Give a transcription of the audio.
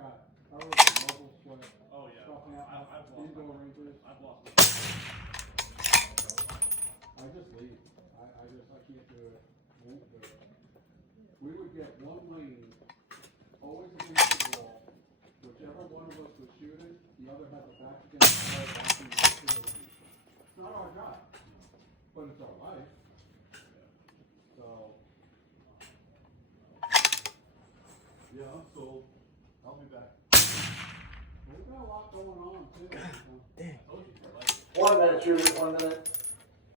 I was a mobile sweat. Oh yeah. Stuff out, I've lost indoor ranges. I've lost my I just leave. I can't do it. Won't do it. We would get one lane always against the wall. Whichever one of us was shooting, the other had the back against the wall, watching the rest of the lane. It's not our job, but it's our life. So, Yeah, I'm sold. I'll be back. we've got a lot going on too. I told you, I like it. 1 minute, shooter, 1 minute.